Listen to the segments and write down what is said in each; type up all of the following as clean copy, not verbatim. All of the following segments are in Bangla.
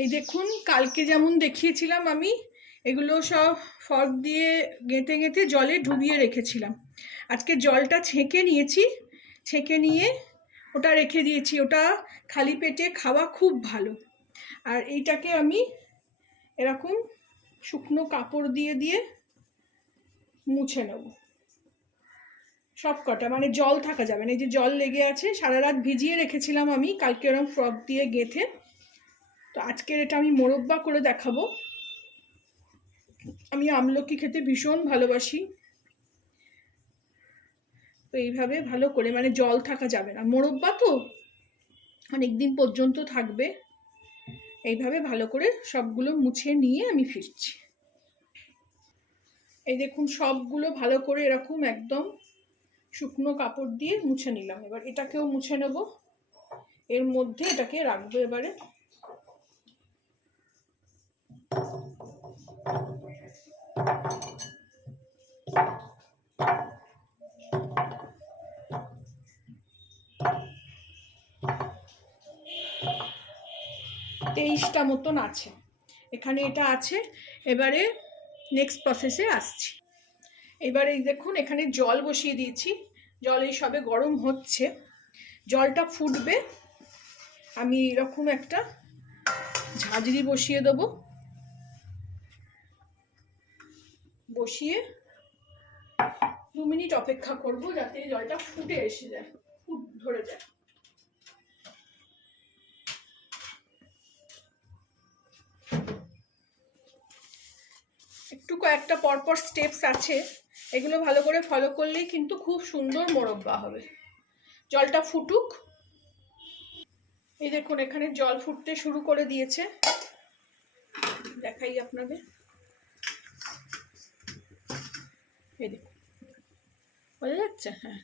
এই দেখুন, কালকে যেমন দেখিয়েছিলাম আমি এগুলো সব ফর্ক দিয়ে গেঁথে গেঁথে জলে ডুবিয়ে রেখেছিলাম। আজকে জলটা ছেঁকে নিয়েছি, ছেঁকে নিয়ে ওটা রেখে দিয়েছি। ওটা খালি পেটে খাওয়া খুব ভালো। আর এইটাকে আমি এরকম শুকনো কাপড় দিয়ে দিয়ে মুছে নেব সব কটা, মানে জল থাকা যাবে না। এই যে জল লেগে আছে, সারা রাত ভিজিয়ে রেখেছিলাম আমি কালকে এরকম ফ্রক দিয়ে গেঁথে। তো আজকের এটা আমি মোরব্বা করে দেখাবো। আমি আমলকি খেতে ভীষণ ভালোবাসি। তো এইভাবে ভালো করে, মানে জল থাকা যাবে না, মোরব্বা তো অনেক দিন পর্যন্ত থাকবে। এইভাবে ভালো করে সবগুলো মুছে নিয়ে আমি ফিরছি। এই দেখুন, সবগুলো ভালো করে এরকম একদম শুকনো কাপড় দিয়ে মুছে নিলাম। এবার এটাকেও মুছে নেব। এর মধ্যে এটাকে রাখবো এবারে। তেইশটা মতন আছে এখানে, এটা আছে। এবারে নেক্সট প্রসেসে আসছি। এবারে দেখুন, এখানে জল বসিয়ে দিয়েছি। জল এই সবে গরম হচ্ছে, জলটা ফুটবে। আমি এরকম একটা ঝাঁঝরি বসিয়ে দেবো। বসিয়ে 2 মিনিট অপেক্ষা করব যাতে জলটা ফুটে এসে যায়, ফুট ধরে যায়। একটু কয়েকটা পরপর স্টেপস আছে, এগুলো ভালো করে ফলো করলেই কিন্তু খুব সুন্দর মোরব্বা হবে। জলটা ফুটুক। এই দেখুন, এখানে জল ফুটতে শুরু করে দিয়েছে। দেখাই আপনাদের। এই দেখুন, বোঝা যাচ্ছে? হ্যাঁ,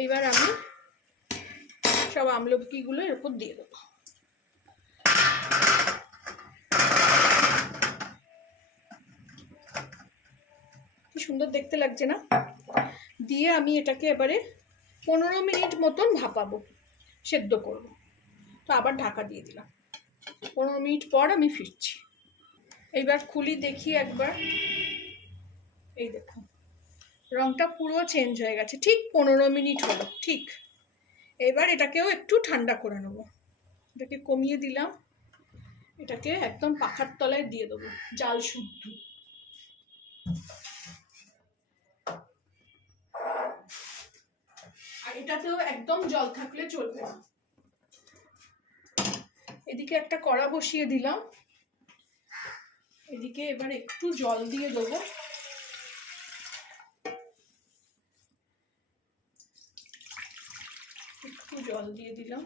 এইবার আমি সব আমলকিগুলো এর উপর দিয়ে দেবো। কি সুন্দর দেখতে লাগছে না? দিয়ে আমি এটাকে এবারে 15 মিনিট মতন ভাপাবো, সেদ্ধ করব। তো আবার ঢাকা দিয়ে দিলাম। 15 মিনিট পর আমি ফিরছি। এইবার খুলি, দেখি একবার। এই দেখুন, রংটা পুরো চেঞ্জ হয়ে গেছে। ঠিক 15 মিনিট হলো, ঠিক। এবার এটাকেও একটু ঠান্ডা করে নেব। এটাকে কমিয়ে দিলাম, এটাকে একদম পাখার তলায় দিয়ে দেবো, জাল শুদ্ধ। আর এটাতেও একদম জল থাকলে চলবে না। এদিকে একটা কড়া বসিয়ে দিলাম, এদিকে এবার একটু জল দিয়ে দেবো। একটু জল দিয়ে দিলাম,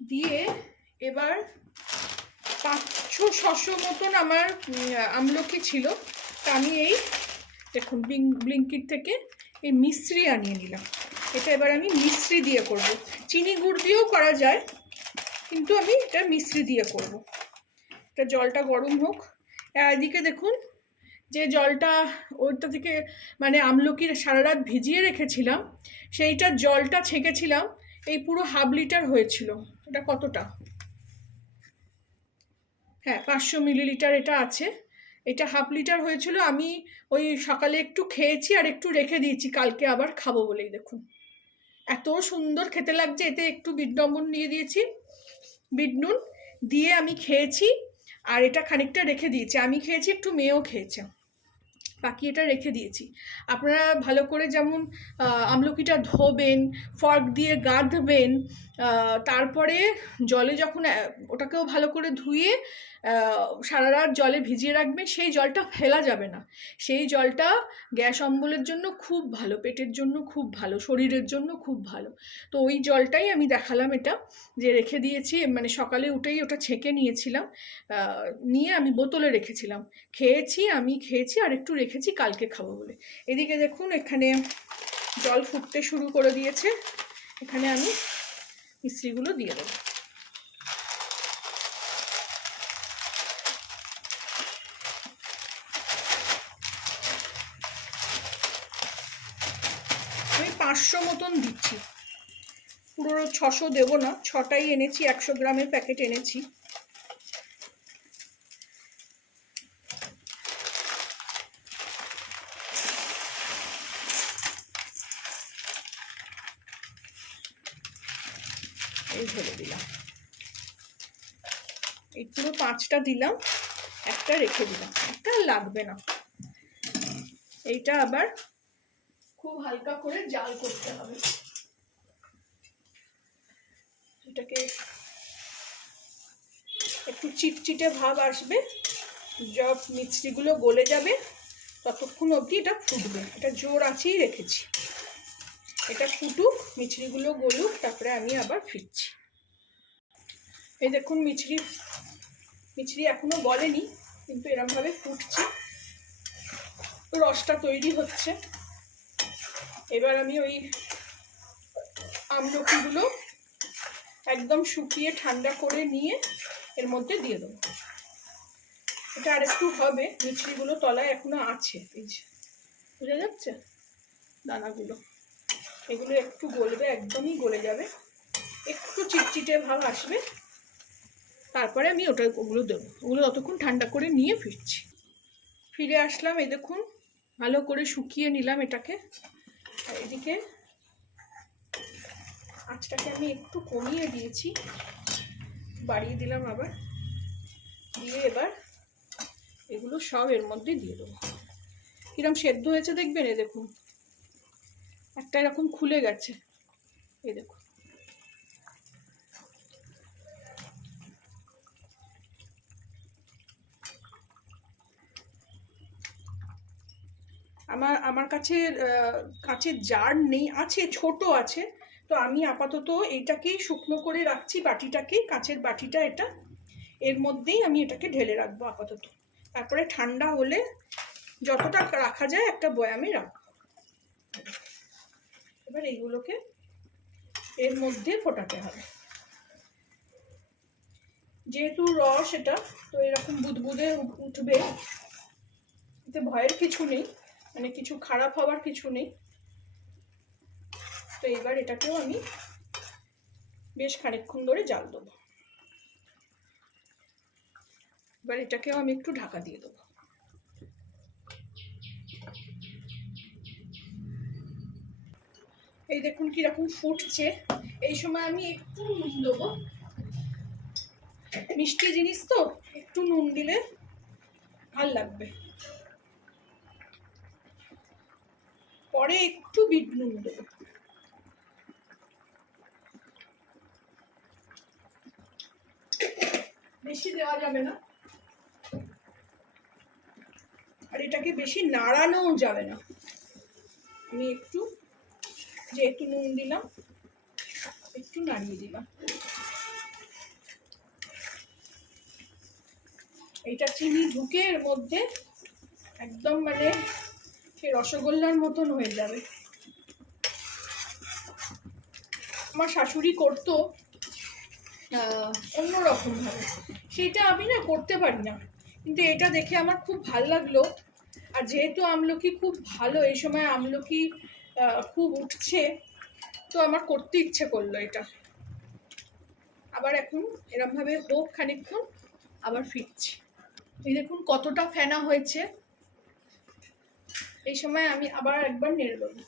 দিয়ে এবার 500-600 মতন আমার আমলকি ছিল। তা আমি এই দেখুন ব্লিঙ্কিট থেকে এই মিশ্রি আনিয়ে নিলাম। এটা এবার আমি মিশ্রি দিয়ে করব। চিনি গুড় দিয়েও করা যায়, কিন্তু আমি এটা মিশ্রি দিয়ে করব। এটা জলটা গরম হোক। এদিকে দেখুন, যে জলটা ওইটা থেকে মানে আমলকির সারা রাত ভিজিয়ে রেখেছিলাম, সেইটার জলটা ছেঁকেছিলাম। এই পুরো ½ লিটার হয়েছিল। এটা কতটা? হ্যাঁ, 500 মিলিলিটার এটা আছে। এটা ½ লিটার হয়েছিল। আমি ওই সকালে একটু খেয়েছি আর একটু রেখে দিয়েছি, কালকে আবার খাবো বলেই। দেখুন, এত সুন্দর খেতে লাগছে। এতে একটু বিট লবণ দিয়ে দিয়েছি, বিট নুন দিয়ে আমি খেয়েছি। আর এটা খানিকটা রেখে দিয়েছি, আমি খেয়েছি, একটু মেয়েও খেয়েছে, বাকি এটা রেখে দিয়েছি। আপনারা ভালো করে যেমন আমলকিটা ধোবেন, ফর্ক দিয়ে গাঁথবেন, তারপরে জলে যখন ওটাকেও ভালো করে ধুয়ে সারা রাত জলে ভিজিয়ে রাখবেন। সেই জলটা ফেলা যাবে না। সেই জলটা গ্যাস অম্বলের জন্য খুব ভালো, পেটের জন্য খুব ভালো, শরীরের জন্য খুব ভালো। তো ওই জলটাই আমি দেখালাম, এটা যে রেখে দিয়েছি। মানে সকালে উঠেই ওটা ছেঁকে নিয়েছিলাম, নিয়ে আমি বোতলে রেখেছিলাম। আমি খেয়েছি আর একটু রেখেছি কালকে খাবো বলে। এদিকে দেখুন, এখানে জল ফুটতে শুরু করে দিয়েছে। এখানে আমি মিশ্রিগুলো দিয়ে দেবো। আমি 500 মতন দিচ্ছি। পুরো 600 দেবো না, 6টাই এনেছি, 100 গ্রামের প্যাকেট এনেছি। এই ঢেলে দিলাম, এই পুরো 5টা দিলাম, একটা রেখে দিলাম, একটা লাগবে না। এইটা আবার খুব হালকা করে জাল করতে হবে। এটাকে একটু চিটচিটে ভাব আসবে, যব মিষ্টিগুলো গলে যাবে ততক্ষণ অবধি এটা ফুটবে। এটা জোর আঁচেই রেখেছি, এটা ফুটুক, মিছরিগুলো গলুক, তারপরে আমি আবার ফিরছি। এই দেখুন মিছরি এখনো গলেনি, কিন্তু এরকমভাবে ফুটছে, রসটা তৈরি হচ্ছে। এবার আমি ওই আমলকিগুলো একদম শুকিয়ে ঠান্ডা করে নিয়ে এর মধ্যে দিয়ে দেবো। এটা আরেকটু হবে, মিছরিগুলো তলায় এখনো আছে, এই যে বোঝা যাচ্ছে দানাগুলো, এগুলো একটু গলবে, একদমই গলে যাবে, একটু চিটচিটে ভাব আসবে, তারপরে আমি ওগুলো দেবো। ওগুলো ততক্ষণ ঠান্ডা করে নিয়ে ফিরছি। ফিরে আসলাম, এই দেখুন ভালো করে শুকিয়ে নিলাম এটাকে। আর এদিকে আঁচটাকে আমি একটু কমিয়ে দিয়েছি, বাড়িয়ে দিলাম আবার, দিয়ে এবার এগুলো সব এর মধ্যে দিয়ে দেবো। কিরম সেদ্ধ হয়েছে দেখবেন, এই দেখুন একটা এরকম খুলে গেছে, এই দেখুন। আমার কাছে কাঁচের জার নেই, আছে ছোট আছে, তো আমি আপাতত এইটাকেই শুকনো করে রাখছি, বাটিটাকেই, কাঁচের বাটিটা এটা, এর মধ্যেই আমি এটাকে ঢেলে রাখবো আপাতত। তারপরে ঠান্ডা হলে যতটা রাখা যায় একটা বয়ামে রাখবো। এবার এইগুলোকে এর মধ্যে ফোটাতে হবে। যেহেতু রস এটা, তো এরকম বুদবুদে উঠবে, এতে ভয়ের কিছু নেই, মানে কিছু খারাপ হওয়ার কিছু নেই। তো এবার এটাকেও আমি বেশ খানিকক্ষণ ধরে জাল দেবো। এবার এটাকেও আমি একটু ঢাকা দিয়ে দেবো। এই দেখুন কিরকম ফুটছে, এই সময় আমি একটু নুন দেবো, মিষ্টি জিনিস তো একটু নুন দিলে ভাল লাগবে। পরে একটু বিট নুন দেবো। বেশি দেওয়া যাবে না, আর এটাকে বেশি নাড়ানোও যাবে না। আমি একটু, যেহেতু নুন দিলাম, একটু নাড়িয়ে দিলাম। এইটা চিনি ঢুকে এর মধ্যে একদম মানে সে রসগোল্লার মতন হয়ে যাবে। আমার শাশুড়ি করতো অন্যরকম ভাবে, সেটা আমি না করতে পারি না, কিন্তু এটা দেখে আমার খুব ভালো লাগলো। আর যেহেতু আমলকি খুব ভালো, এই সময় আমলকি খুব উঠছে, তো আমার করতে ইচ্ছে করলো এটা। আবার এখন এরমভাবে হোক খানিকক্ষণ, আবার ফিরছি। এই দেখুন কতটা ফেনা হয়েছে, এই সময় আমি আবার একবার নেড়ে দেবো।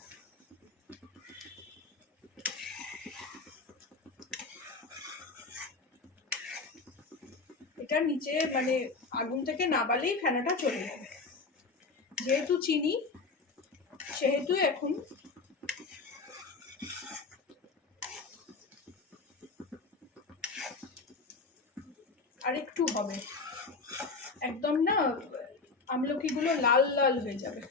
এটা নিচে মানে আগুন থেকে নাবালেই ফেনাটা চলে যাবে। যেহেতু চিনি, সেহেতু এখন আর একটু হবে, একদম না আমলকিগুলো লাল লাল হয়ে যাবে।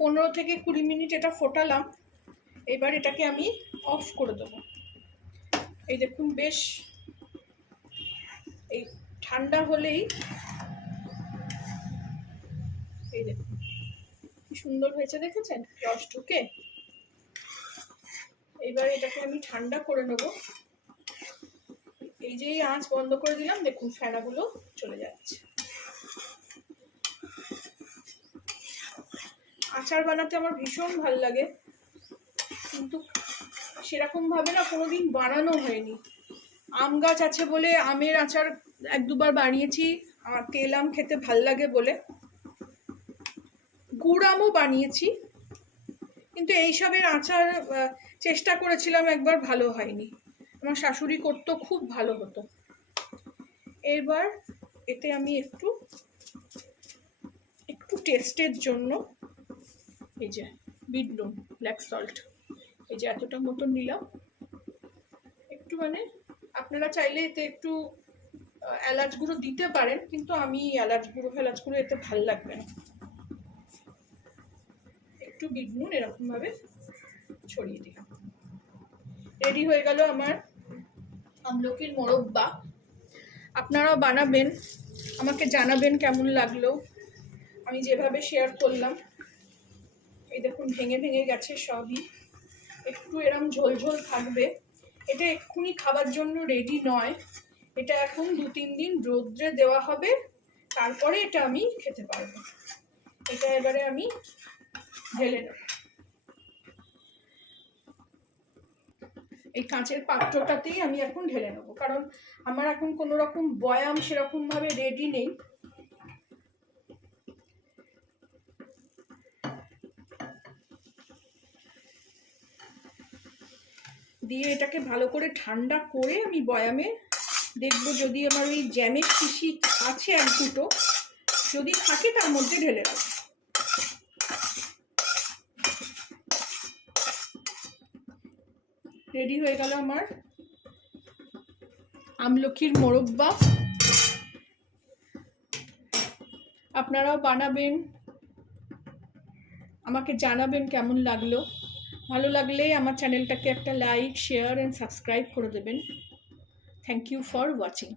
পনেরো থেকে 20 মিনিট এটা ফোটালাম, এবার এটাকে আমি অফ করে দেবো। এই দেখুন বেশ, এই ঠান্ডা হলেই এই দেখুন কি সুন্দর হয়েছে, দেখেছেন রস ঢুকে। এবার এটাকে আমি ঠান্ডা করে নেবো। এই যে আঁচ বন্ধ করে দিলাম, দেখুন ফেনাগুলো চলে যাচ্ছে। আচার বানাতে আমার ভীষণ ভালো লাগে, কিন্তু সেরকমভাবে না কোনোদিন বানানো হয়নি। আম গাছ আছে বলে আমের আচার এক দুবার বানিয়েছি, আর তেল আম খেতে ভাল লাগে বলে। গুড় আমও বানিয়েছি, কিন্তু এইসবের আচার চেষ্টা করেছিলাম একবার, ভালো হয়নি। আমার শাশুড়ি করতো, খুব ভালো হতো। এবার এতে আমি একটু টেস্টের জন্য এই যে বিট নুন, ব্ল্যাক সল্ট, এই যে এতটা মতন নিলাম। একটু মানে আপনারা চাইলে এতে একটু এলাচ গুঁড়ো দিতে পারেন, কিন্তু আমি এলাচ গুঁড়ো এতে ভাল লাগবে না। একটু বিট নুন এরকম ভাবে ছড়িয়ে দিলাম। রেডি হয়ে গেল আমার আমলকির মোরব্বা। আপনারাও বানাবেন, আমাকে জানাবেন কেমন লাগলো। আমি যেভাবে শেয়ার করলাম, এই দেখুন ভেঙে ভেঙে গেছে সবই, একটু এরম ঝোল ঝোল থাকবে। এটা এক্ষুনি খাবার জন্য রেডি নয়, এটা এখন 2-3 দিন রোদ্রে দেওয়া হবে, তারপরে এটা আমি খেতে পারবো। এটা এবারে আমি ঢেলে নেব। এই কাঁচের পাত্রটাতেই আমি এখন ঢেলে নেব, কারণ আমার এখন কোনো রকম বয়াম সেরকম ভাবে রেডি নেই। দিয়ে এটাকে ভালো করে ঠান্ডা করে আমি বয়ামে দেখবো, যদি আমার ওই জ্যামের শিশি আছে এক দুটো, যদি থাকে তার মধ্যে ঢেলে দেবো। রেডি হয়ে গেল আমার আমলকির মোরব্বা। আপনারাও বানাবেন, আমাকে জানাবেন কেমন লাগলো। ভালো লাগলে আমার চ্যানেলটাকে একটা লাইক, শেয়ার অ্যান্ড সাবস্ক্রাইব করে দেবেন। Thank you for watching.